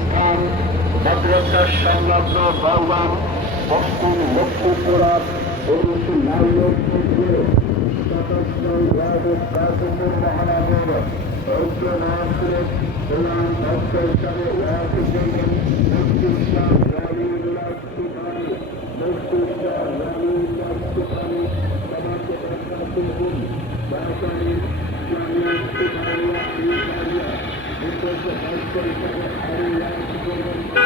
স্থান মাদ্রাসার সংলগ্ন বাউবান পশ্চিম লক্ষ্মীপুরার মহানগর ঐক্য মহাসুরের প্রধান ভক্ত হিসাবে মুফতি ইসলাম ওয়ালিউল্লাহ সুবহানী মুফতি ইসলাম ওয়ালিউল্লাহ সুবহানী সমাজে একমাত্র সরকারি ইসলামিয়া সুবহানিয়া ইসলামিয়া বিশেষ ভক্ত হিসাবে আল্লাহ সুবহানাহু